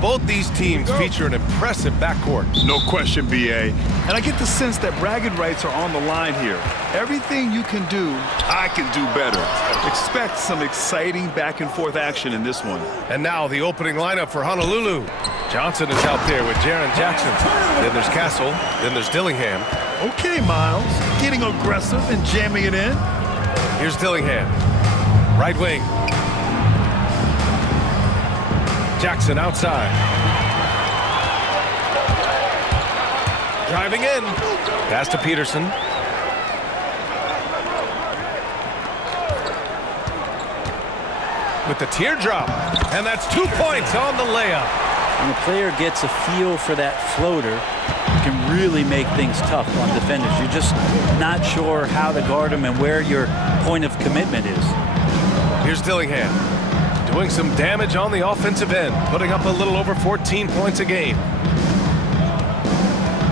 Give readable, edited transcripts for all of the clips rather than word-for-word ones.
Both these teams feature an impressive backcourt. No question, B.A. And I get the sense that bragging rights are on the line here. Everything you can do, I can do better. Expect some exciting back-and-forth action in this one. And now the opening lineup for Honolulu. Johnson is out there with Jaren Jackson. Then there's Castle. Then there's Dillingham. Okay, Miles. Getting aggressive and jamming it in. Here's Dillingham. Right wing. Jackson outside. Driving in. Pass to Peterson. With the teardrop. And that's 2 points on the layup. When a player gets a feel for that floater, it can really make things tough on defenders. You're just not sure how to guard them and where your point of commitment is. Here's Dillingham. Doing some damage on the offensive end, putting up a little over 14 points a game.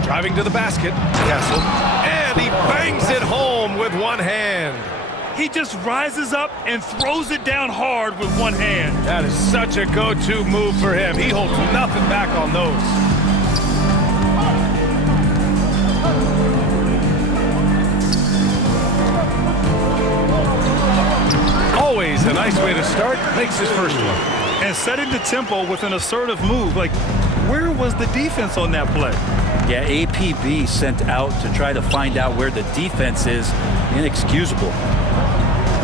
Driving to the basket, Castle, and he bangs it home with one hand. He just rises up and throws it down hard with one hand. That is such a go-to move for him. He holds nothing back on those. Always a nice way to start. Makes his first one. And setting the tempo with an assertive move. Like, where was the defense on that play? Yeah, APB sent out to try to find out where the defense is. Inexcusable.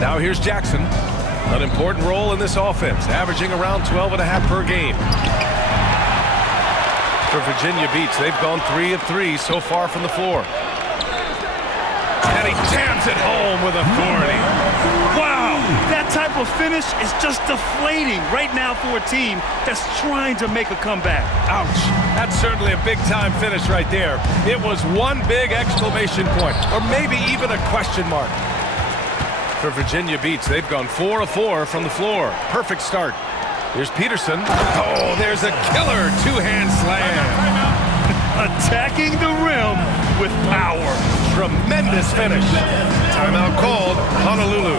Now here's Jackson. An important role in this offense, averaging around 12.5 per game. For Virginia Beach, they've gone 3 of 3 so far from the floor. And he jams it home with authority. Wow, that type of finish is just deflating right now for a team that's trying to make a comeback. Ouch. That's certainly a big-time finish right there. It was one big exclamation point, or maybe even a question mark. For Virginia Beach, they've gone 4 of 4 from the floor. Perfect start. Here's Peterson. Oh, there's a killer two-hand slam. Attacking the rim with power. Tremendous finish. Timeout called. Honolulu.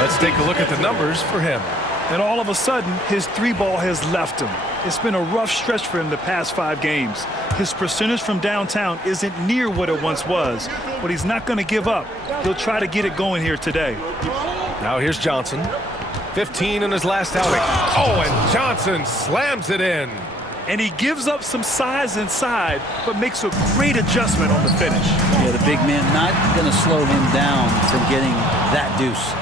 Let's take a look at the numbers for him. And all of a sudden, his three ball has left him. It's been a rough stretch for him the past 5 games. His percentage from downtown isn't near what it once was, but he's not going to give up. He'll try to get it going here today. Now here's Johnson. 15 in his last outing. Oh, and Johnson slams it in. And he gives up some size inside, but makes a great adjustment on the finish. Yeah, the big man not going to slow him down from getting that deuce.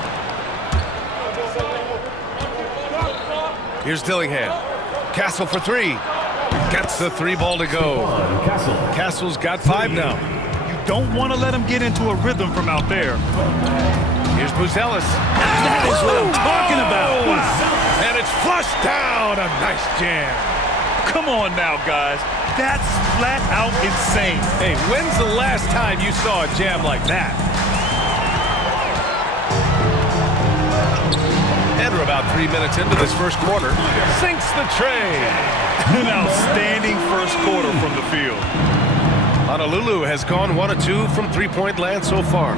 Here's Dillingham. Castle for 3. Gets the 3 ball to go. Castle's got 5 now. You don't want to let him get into a rhythm from out there. Here's Buzelis. That is what I'm talking about. Wow. And it's flushed down. A nice jam. Come on now, guys. That's flat out insane. Hey, when's the last time you saw a jam like that? And we're about 3 minutes into this first quarter. Sinks the tray. An outstanding first quarter from the field. Honolulu has gone 1 of 2 from three-point land so far.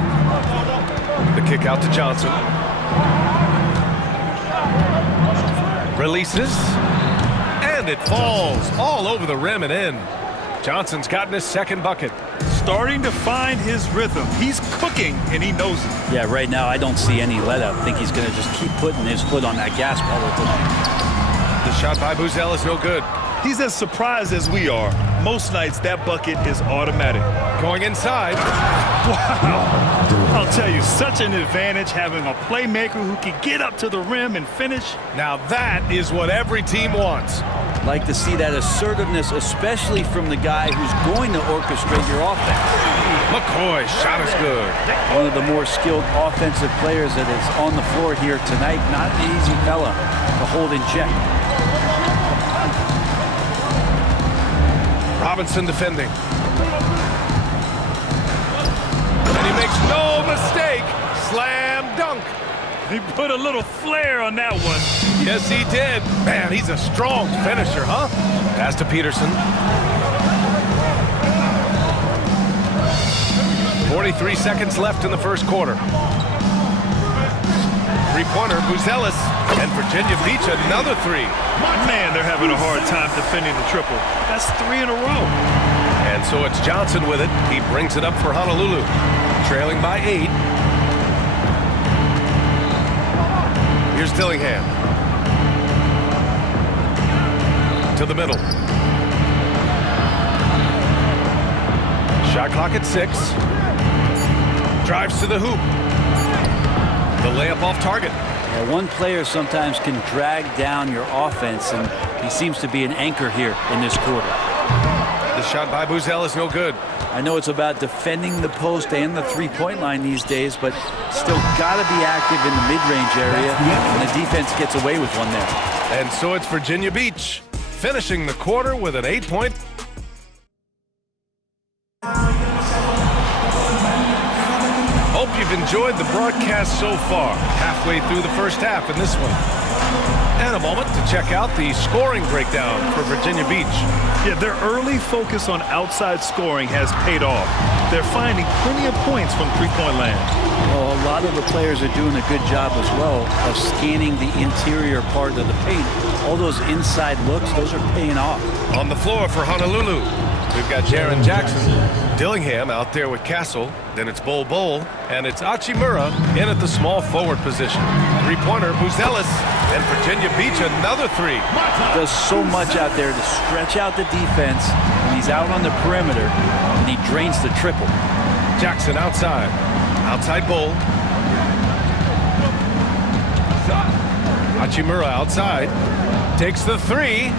The kick out to Johnson. Releases. And it falls all over the rim and in. Johnson's gotten his second bucket. Starting to find his rhythm. He's cooking, and he knows it. Yeah, right now I don't see any let-up. I think he's going to just keep putting his foot on that gas pedal tonight. The shot by Buzelis no good. He's as surprised as we are. Most nights, that bucket is automatic. Going inside. Wow. I'll tell you, such an advantage having a playmaker who can get up to the rim and finish. Now that is what every team wants. Like to see that assertiveness, especially from the guy who's going to orchestrate your offense. McCoy's shot is good. One of the more skilled offensive players that is on the floor here tonight. Not an easy fella to hold in check. Robinson defending. And he makes no mistake. Slam dunk. He put a little flair on that one. Yes, he did. Man, he's a strong finisher, huh? Pass to Peterson. 43 seconds left in the first quarter. Three-pointer, Buzelis. And Virginia Beach, another three. Man, they're having a hard time defending the triple. That's 3 in a row. And so it's Johnson with it. He brings it up for Honolulu. Trailing by 8. Here's Dillingham. To the middle. Shot clock at 6. Drives to the hoop. The layup off target. Yeah, one player sometimes can drag down your offense, and he seems to be an anchor here in this quarter. The shot by Buzelis no good. I know it's about defending the post and the three-point line these days, but still got to be active in the mid-range area, and the defense gets away with one there. And so it's Virginia Beach finishing the quarter with an 8-point. Hope you've enjoyed the broadcast so far. Halfway through the first half in this one. And a moment to check out the scoring breakdown for Virginia Beach. Yeah, their early focus on outside scoring has paid off. They're finding plenty of points from three-point land. Well, a lot of the players are doing a good job as well of scanning the interior part of the paint. All those inside looks, those are paying off. On the floor for Honolulu, we've got Jaren Jackson. Dillingham out there with Castle. Then it's Bol, and it's Hachimura in at the small forward position. Three-pointer, Buzelis. And Virginia Beach, another three. Does so much out there to stretch out the defense, and he's out on the perimeter, and he drains the triple. Jackson outside. Outside Bol. Hachimura outside. Takes the three.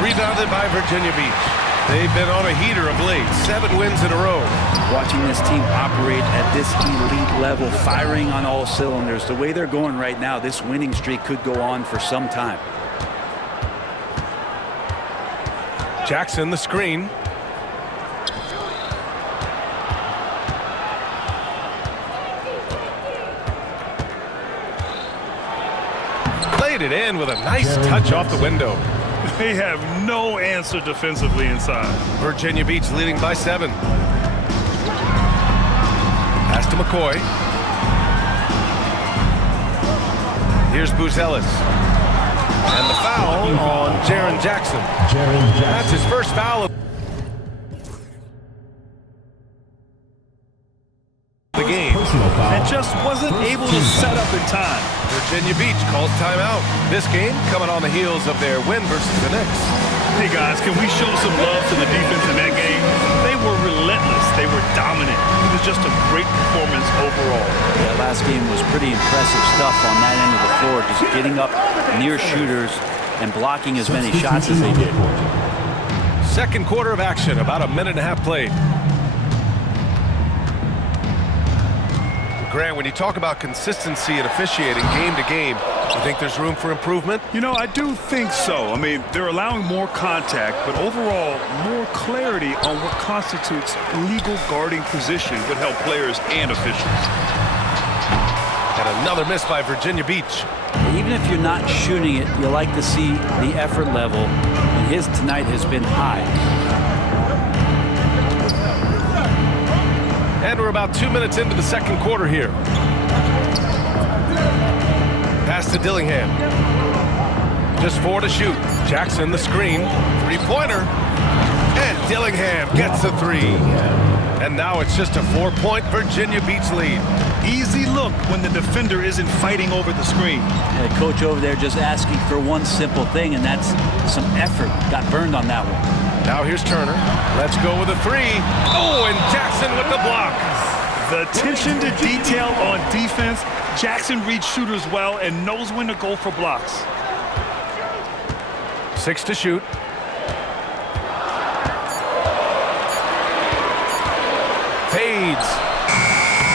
Rebounded by Virginia Beach. They've been on a heater of late. 7 wins in a row. Watching this team operate at this elite level, firing on all cylinders, the way they're going right now, this winning streak could go on for some time. Jackson, the screen. Played it in with a nice touch off the window. They have no answer defensively inside. Virginia Beach leading by 7. Pass to McCoy. Here's Buzelis. And the foul on Jaren Jackson. That's his first foul of the game. And just wasn't able to set up in time. Virginia Beach calls timeout. This game coming on the heels of their win versus the Knicks. Hey guys, can we show some love to the defense in that game? They were relentless. They were dominant. It was just a great performance overall. That last game was pretty impressive stuff on that end of the floor, just getting up near shooters and blocking as many shots as they did. Second quarter of action, about a minute and a half played. Grant, when you talk about consistency and officiating game to game, you think there's room for improvement? You know, I do think so. I mean, they're allowing more contact, but overall, more clarity on what constitutes legal guarding position would help players and officials. And another miss by Virginia Beach. Even if you're not shooting it, you like to see the effort level, and his tonight has been high. And we're about 2 minutes into the second quarter here. Pass to Dillingham. Just 4 to shoot. Jackson the screen. Three-pointer. And Dillingham gets the 3. And now it's just a 4-point Virginia Beach lead. Easy look when the defender isn't fighting over the screen. The coach over there just asking for one simple thing, and that's some effort. Got burned on that one. Now here's Turner. Let's go with a 3. Oh, and Jackson with the block. The attention to detail on defense. Jackson reads shooters well and knows when to go for blocks. 6 to shoot. Fades.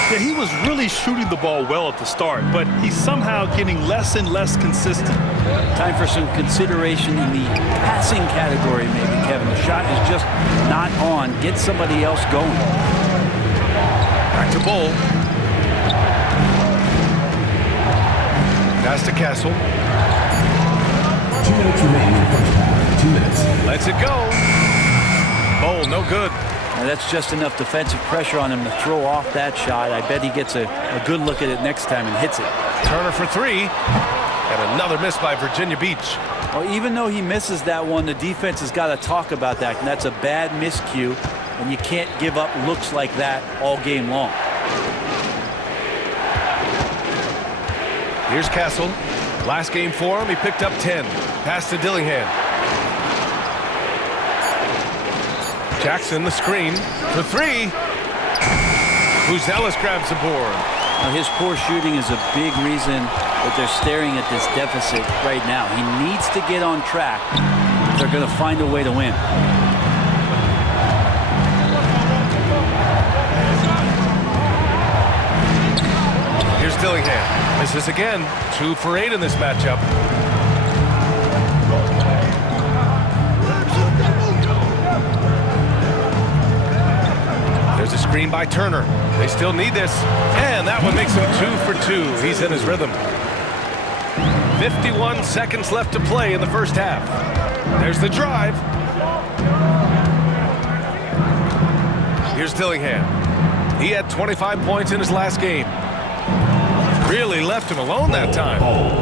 Yeah, he was really shooting the ball well at the start, but he's somehow getting less and less consistent. Time for some consideration in the passing category, maybe, Kevin. The shot is just not on. Get somebody else going. Back to Bol. Pass to Castle. 2 minutes remaining in the first half. 2 minutes. Lets it go. Bowl, no good. Now that's just enough defensive pressure on him to throw off that shot. I bet he gets a good look at it next time and hits it. Turner for three. And another miss by Virginia Beach. Well, even though he misses that one, the defense has got to talk about that. And that's a bad miscue. And you can't give up looks like that all game long. Here's Castle. Last game for him, he picked up 10. Pass to Dillingham. Jackson, the screen for three. Buzelis grabs the board. Now, his poor shooting is a big reason that they're staring at this deficit right now. He needs to get on track if they're going to find a way to win. Here's Dillingham. Misses again. 2 for 8 in this matchup. There's a screen by Turner. They still need this. And that one makes him 2 for 2. He's in his rhythm. 51 seconds left to play in the first half. There's the drive. Here's Dillingham. He had 25 points in his last game. Really left him alone that time.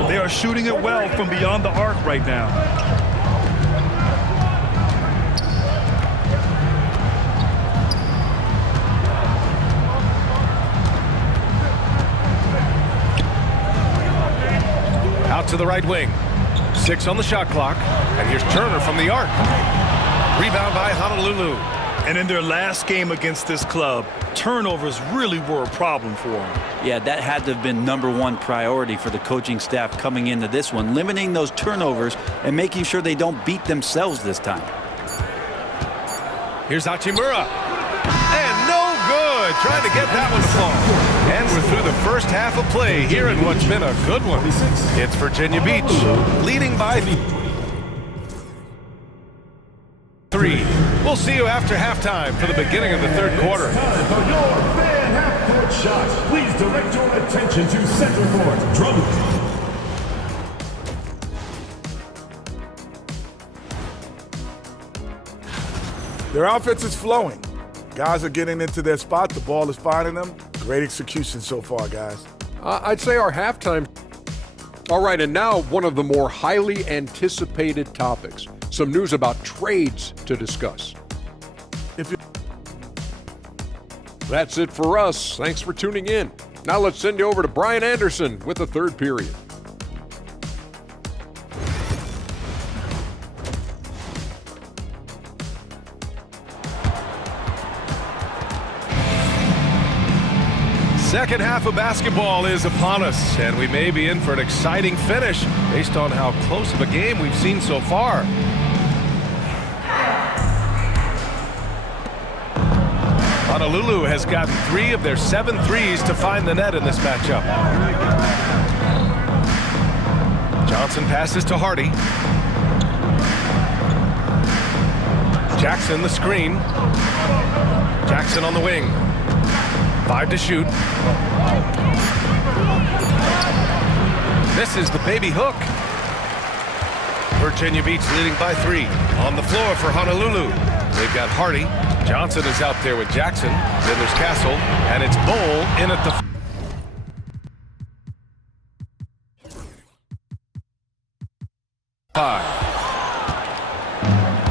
They are shooting it well from beyond the arc right now. Out to the right wing. 6 on the shot clock. And here's Turner from the arc. Rebound by Honolulu. And in their last game against this club, turnovers really were a problem for them. Yeah, that had to have been #1 priority for the coaching staff coming into this one, limiting those turnovers and making sure they don't beat themselves this time. Here's Hachimura. And no good. Trying to get that one to fall. And we're through the first half of play here in what's been a good one. It's Virginia Beach leading by 3. We'll see you after halftime for the beginning of the third quarter. Time for your fan half-court shots. Please direct your attention to center court. Drum. Their offense is flowing. Guys are getting into their spot. The ball is finding them. Great execution so far, guys. I'd say our halftime. All right, and now one of the more highly anticipated topics. Some news about trades to discuss. That's it for us. Thanks for tuning in. Now let's send you over to Brian Anderson with the third period. Second half of basketball is upon us, and we may be in for an exciting finish based on how close of a game we've seen so far. Honolulu has gotten 3 of their 7 threes to find the net in this matchup. Johnson passes to Hardy. Jackson the screen. Jackson on the wing. 5 to shoot. This is the baby hook. Virginia Beach leading by 3. On the floor for Honolulu. They've got Hardy. Johnson is out there with Jackson. Then there's Castle. And it's Bowl in at the...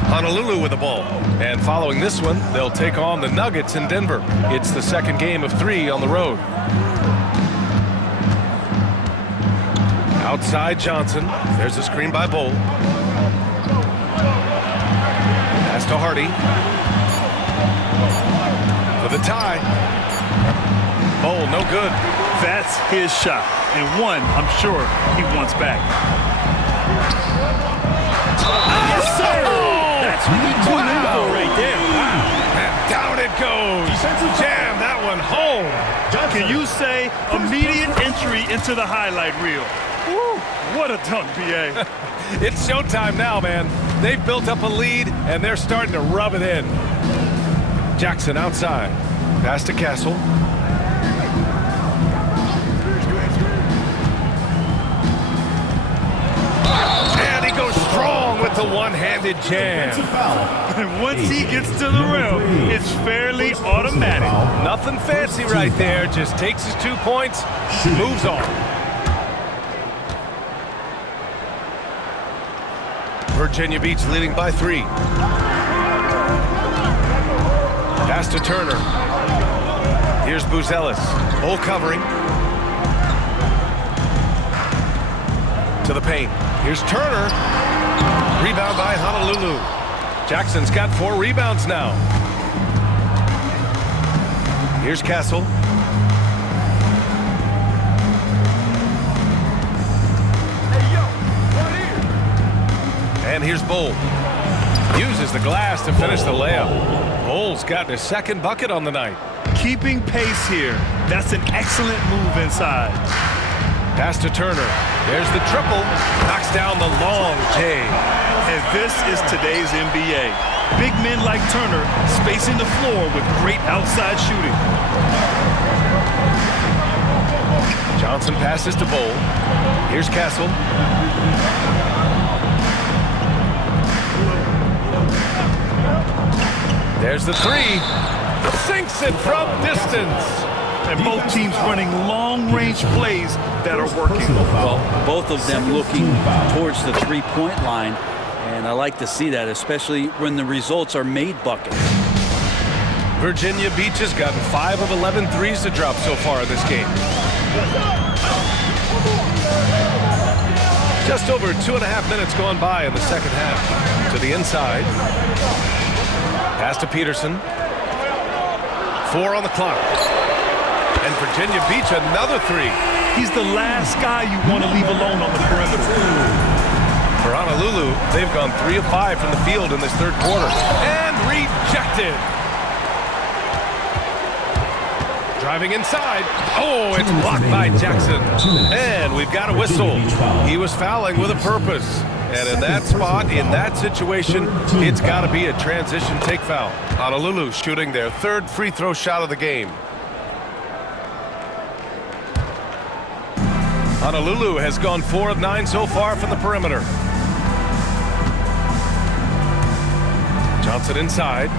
Honolulu with the ball. And following this one, they'll take on the Nuggets in Denver. It's the second game of 3 on the road. Outside Johnson. There's a screen by Bowl. Pass to Hardy. For the tie. Bowl, no good. That's his shot, and one I'm sure he wants back. Yes, sir! That's what he wow. Right there. Wow. And down it goes. Jam that one home. Can you say immediate entry into the highlight reel? Woo, what a dunk, B.A. It's showtime now, man. They've built up a lead, and they're starting to rub it in. Jackson outside. Pass to Castle. one-handed jam. And once he gets to the rim, it's fairly automatic. Nothing fancy right there. Just takes his 2 points, moves on. Virginia Beach leading by 3. Pass to Turner. Here's Buzelis. Bull covering. To the paint. Here's Turner. Rebound by Honolulu. Jackson's got 4 rebounds now. Here's Castle. And here's Bull. Uses the glass to finish the layup. Bull's got his second bucket on the night. Keeping pace here. That's an excellent move inside. Pass to Turner. There's the triple. Knocks down the long J. And this is today's NBA. Big men like Turner spacing the floor with great outside shooting. Johnson passes to Bull. Here's Castle. There's the 3. Sinks it from distance. And both teams running long-range plays that are working. Well, both of them looking towards the three-point line, and I like to see that, especially when the results are made buckets. Virginia Beach has gotten 5 of 11 threes to drop so far in this game. Just over 2.5 minutes gone by in the second half. To the inside. Pass to Peterson. 4 on the clock. And Virginia Beach another 3. He's the last guy you want to leave alone on the perimeter. For Honolulu, they've gone 3 of 5 from the field in this third quarter. And rejected. Driving inside. Oh, it's blocked by Jackson. And we've got a whistle. He was fouling with a purpose. And in that spot, in that situation, it's got to be a transition take foul. Honolulu shooting their 3rd free throw shot of the game. Honolulu has gone 4 of 9 so far from the perimeter. Johnson inside.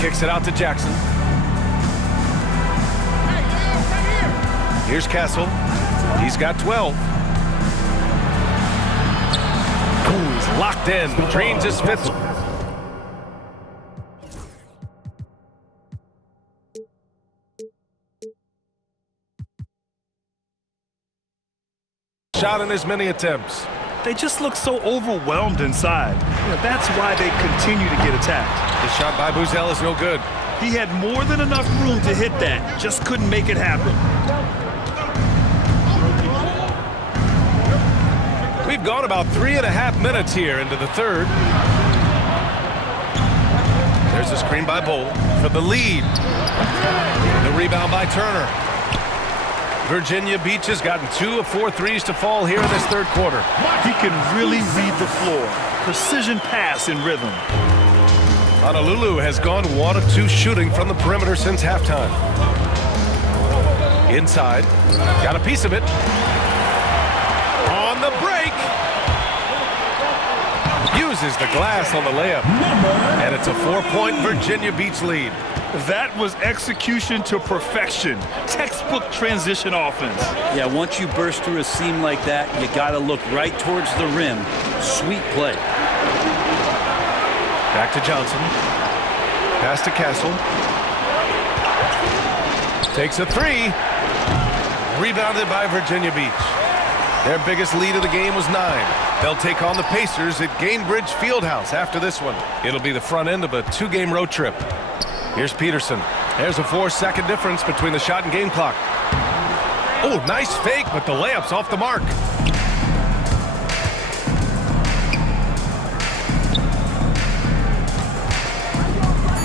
Kicks it out to Jackson. Here's Castle. He's got 12. Ooh, he's locked in. Drains his 5th. Shot in as many attempts. They just look so overwhelmed inside. That's why they continue to get attacked. The shot by Buzel is no good. He had more than enough room to hit that, just couldn't make it happen. We've gone about 3.5 minutes here into the third. There's a screen by Bull for the lead. The rebound by Turner. Virginia Beach has gotten 2 of 4 threes to fall here in this third quarter. He can really read the floor. Precision pass in rhythm. Honolulu has gone 1 of 2 shooting from the perimeter since halftime. Inside. Got a piece of it. On the break. Uses the glass on the layup. And it's a 4-point Virginia Beach lead. That was execution to perfection. Textbook transition offense. Yeah, once you burst through a seam like that, you got to look right towards the rim. Sweet play. Back to Johnson. Pass to Castle. Takes a 3. Rebounded by Virginia Beach. Their biggest lead of the game was 9. They'll take on the Pacers at Gainbridge Fieldhouse after this one. It'll be the front end of a 2-game road trip. Here's Peterson. There's a 4-second difference between the shot and game clock. Oh, nice fake, but the layup's off the mark.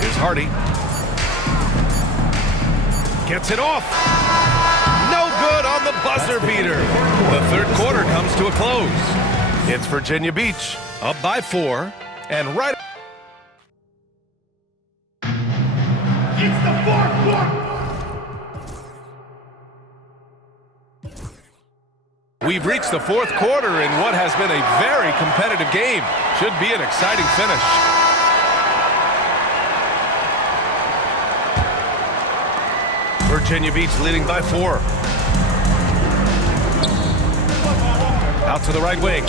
Here's Hardy. Gets it off. No good on the buzzer beater. The third quarter comes to a close. It's Virginia Beach up by 4, and right. It's the fourth quarter. We've reached the fourth quarter in what has been a very competitive game. Should be an exciting finish. Virginia Beach leading by 4. Out to the right wing.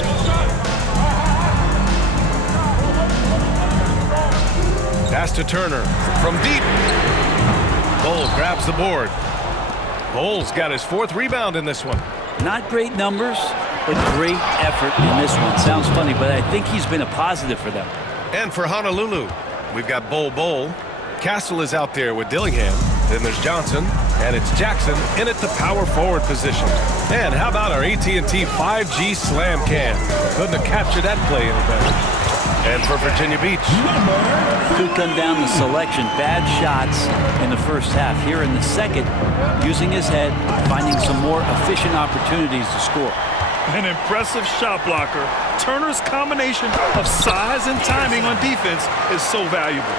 Pass to Turner from deep. Bowles grabs the board. Bowles got his 4th rebound in this one. Not great numbers, but great effort in this one. Sounds funny, but I think he's been a positive for them. And for Honolulu, we've got Bowl. Castle is out there with Dillingham. Then there's Johnson, and it's Jackson in at the power forward position. And how about our AT&T 5G slam cam? Couldn't have captured that play any better. And for Virginia Beach. Could come down to selection. Bad shots in the first half. Here in the second, using his head, finding some more efficient opportunities to score. An impressive shot blocker. Turner's combination of size and timing on defense is so valuable.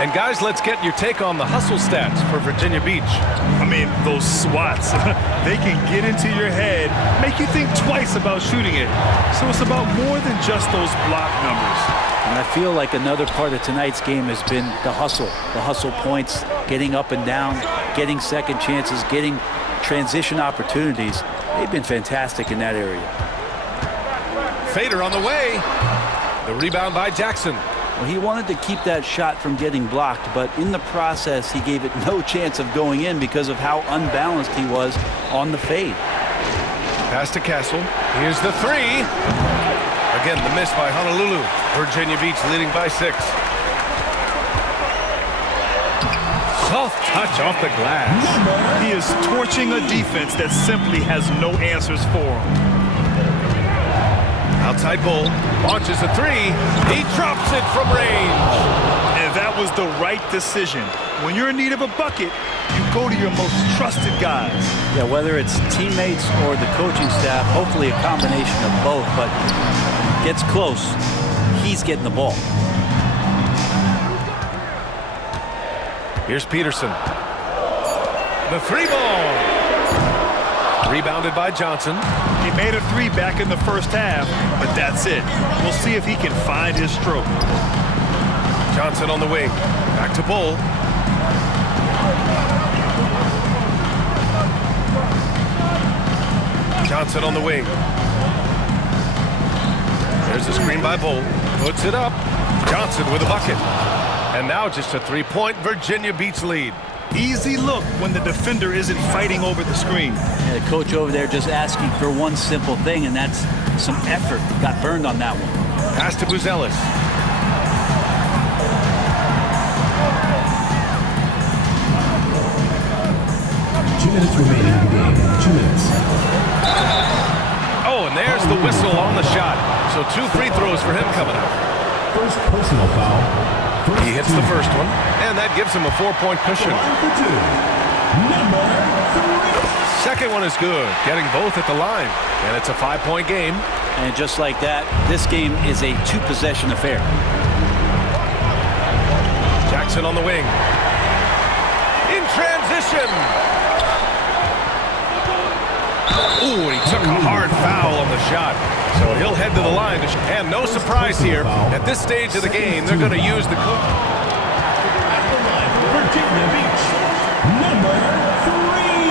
And guys, let's get your take on the hustle stats for Virginia Beach. I mean, those swats, they can get into your head, make you think twice about shooting it. So it's about more than just those block numbers. And I feel like another part of tonight's game has been the hustle points, getting up and down, getting second chances, getting transition opportunities. They've been fantastic in that area. Fader on the way. The rebound by Jackson. Well, he wanted to keep that shot from getting blocked, but in the process, he gave it no chance of going in because of how unbalanced he was on the fade. Pass to Castle. Here's the 3. Again, the miss by Honolulu. Virginia Beach leading by 6. Soft touch off the glass. He is torching a defense that simply has no answers for him. Outside Bull launches a 3. He drops it from range. And that was the right decision. When you're in need of a bucket, you go to your most trusted guys. Yeah, whether it's teammates or the coaching staff, hopefully a combination of both, but gets close, he's getting the ball. Here's Peterson. The 3 ball. Rebounded by Johnson. He made a 3 back in the first half, but that's it. We'll see if he can find his stroke. Johnson on the wing. Back to Bull. Johnson on the wing. There's a screen by Bull. Puts it up. Johnson with a bucket. And now just a 3-point Virginia Beach lead. Easy look when the defender isn't fighting over the screen. Yeah, the coach over there just asking for one simple thing, and that's some effort. Got burned on that one. Pass to Buzelis. 2 minutes remaining in the game. 2 minutes. Oh, and there's the whistle on the shot. So 2 free throws for him coming up. First personal foul. He hits the first one, and that gives him a 4-point cushion. Number 3. Second one is good, getting both at the line. And it's a 5-point game. And just like that, this game is a 2-possession affair. Jackson on the wing. In transition. Ooh, and he took a hard foul on the shot. So he'll head to the line. And no surprise here. At this stage of the game, they're going to use the coach. Virginia Beach. Number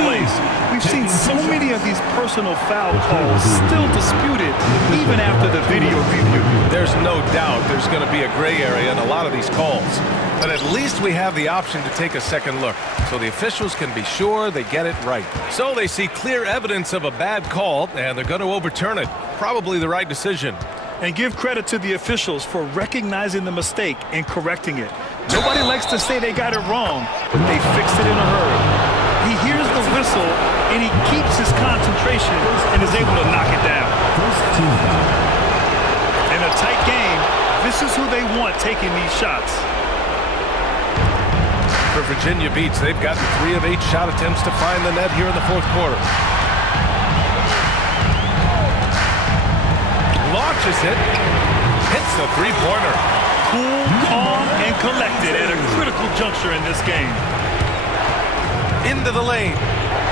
3. We've seen so many of these personal foul calls still disputed even after the video review. There's no doubt there's going to be a gray area in a lot of these calls. But at least we have the option to take a second look, so the officials can be sure they get it right. So they see clear evidence of a bad call, and they're going to overturn it. Probably the right decision. And give credit to the officials for recognizing the mistake and correcting it. Nobody likes to say they got it wrong, but they fixed it in a hurry. He hears the whistle, and he keeps his concentration and is able to knock it down. First team foul. In a tight game, this is who they want taking these shots. For Virginia Beach, they've gotten 3 of 8 shot attempts to find the net here in the fourth quarter. Launches it. Hits the 3-pointer. Cool, calm, and collected at a critical juncture in this game. Into the lane.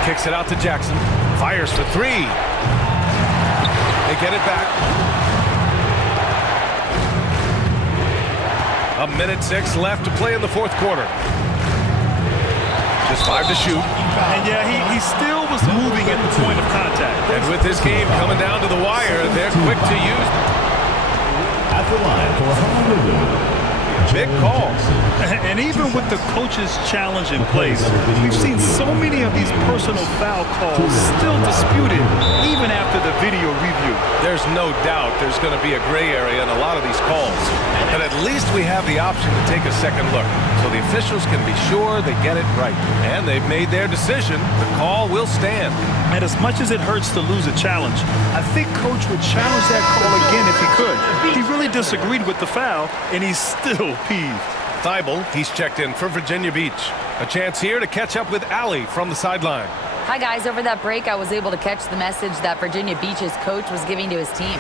Kicks it out to Jackson. Fires for 3. get it back. 1:06 left to play in the fourth quarter. Just 5 to shoot. And yeah, he still was moving at the point of contact. And with this game coming down to the wire, they're quick to use. At the line for Honu. Big call. And even with the coach's challenge in place, we've seen so many of these personal foul calls still disputed even after the video review. There's no doubt there's going to be a gray area in a lot of these calls. But at least we have the option to take a second look, so the officials can be sure they get it right. And they've made their decision. The call will stand. And as much as it hurts to lose a challenge, I think Coach would challenge that call again if he could. He really disagreed with the foul, and he's still peeved. Thibault, he's checked in for Virginia Beach. A chance here to catch up with Allie from the sideline. Hi, guys. Over that break, I was able to catch the message that Virginia Beach's coach was giving to his team.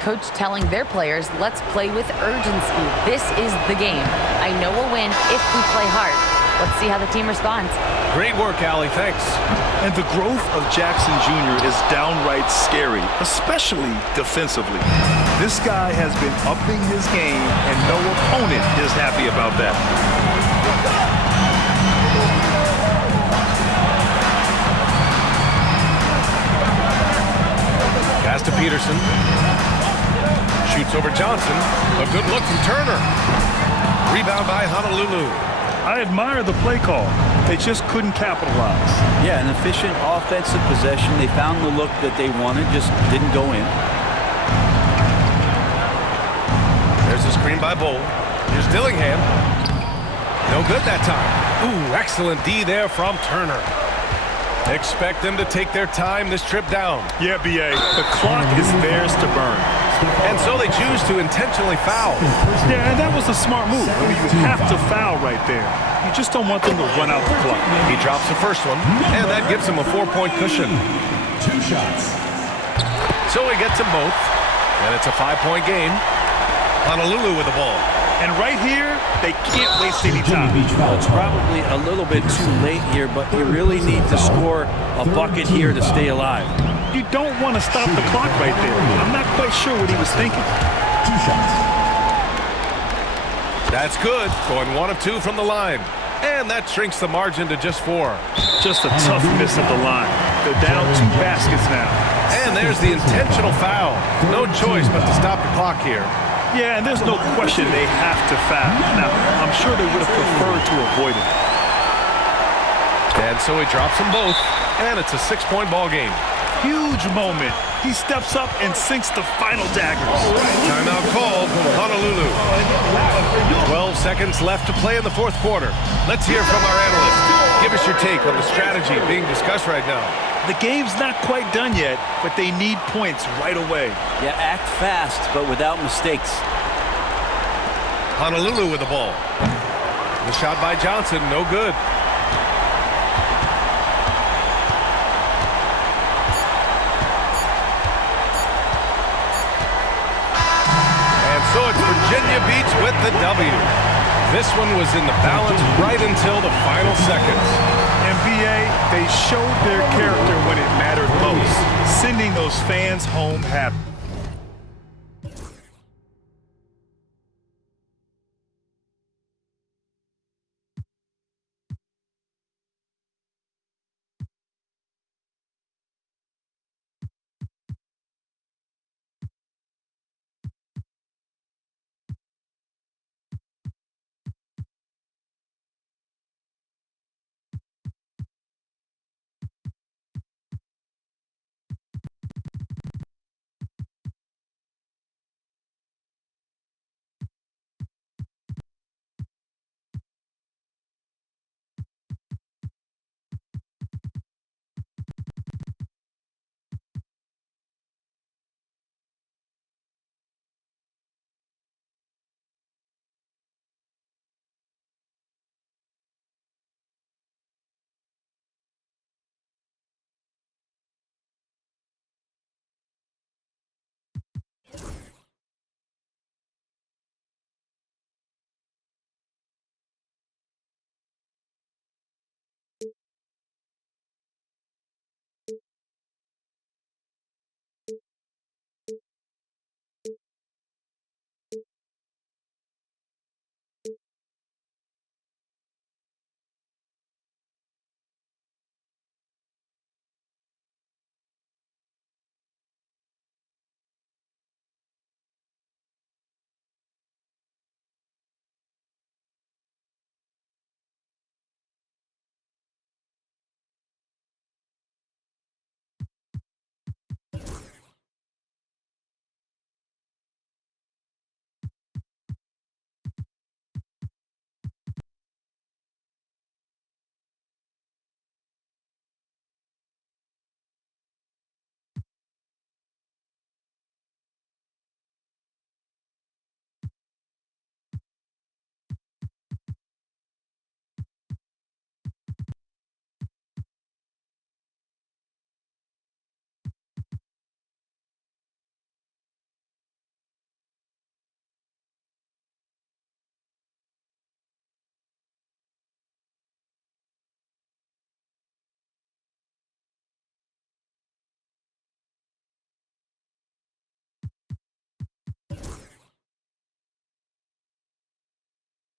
Coach telling their players, let's play with urgency. This is the game. I know we'll win if we play hard. Let's see how the team responds. Great work, Allie. Thanks. And the growth of Jackson Jr. is downright scary, especially defensively. This guy has been upping his game, and no opponent is happy about that. Pass to Peterson. Shoots over Johnson. A good look from Turner. Rebound by Honolulu. I admire the play call. They just couldn't capitalize. Yeah, an efficient offensive possession. They found the look that they wanted, just didn't go in. There's a screen by Bowl. Here's Dillingham. No good that time. Ooh, excellent D there from Turner. Expect them to take their time this trip down. Yeah, B.A., the clock is theirs to burn. And so they choose to intentionally foul. Yeah, and that was a smart move. I mean, you have to foul right there. You just don't want them to run out the clock. He drops the first one, and that gives him a 4-point cushion. 2 shots. So he gets them both, and it's a 5-point game. Honolulu with the ball. And right here, they can't waste any time. It's probably a little bit too late here, but you really need to score a bucket here to stay alive. You don't want to stop the clock right there. I'm not quite sure what he was thinking. 2 shots. That's good, going 1 of 2 from the line. And that shrinks the margin to just 4. Just a tough miss at the line. They're down 2 baskets now. And there's the intentional foul. No choice but to stop the clock here. Yeah, and there's no question they have to foul. Now, I'm sure they would have preferred to avoid it. And so he drops them both, and it's a 6-point ball game. Huge moment. He steps up and sinks the final daggers. Timeout called, Honolulu. 12 seconds left to play in the fourth quarter. Let's hear from our analyst. Give us your take on the strategy being discussed right now. The game's not quite done yet, but they need points right away. Yeah, act fast, but without mistakes. Honolulu with the ball. The shot by Johnson, no good. And so it's Virginia Beach with the W. This one was in the balance right until the final seconds. NBA, they showed their character when it mattered most, sending those fans home happy.